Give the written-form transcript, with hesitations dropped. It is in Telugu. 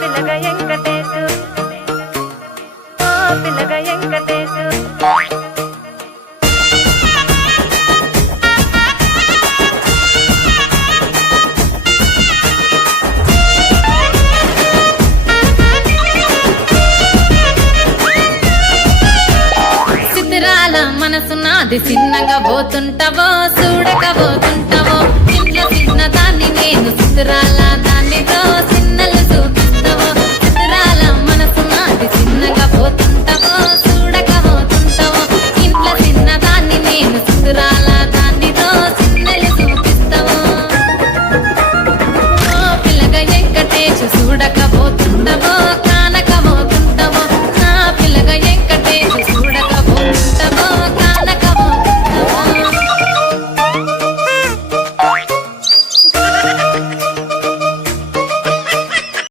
పిల్లగా వెంకటేశు పిల్లగా వెంకటేశు మనసు నాది చిన్నగా పోతుంటావో చూడక పోతుంటావో ఇంట్లో చిన్న దాన్ని నేను చిత్రాల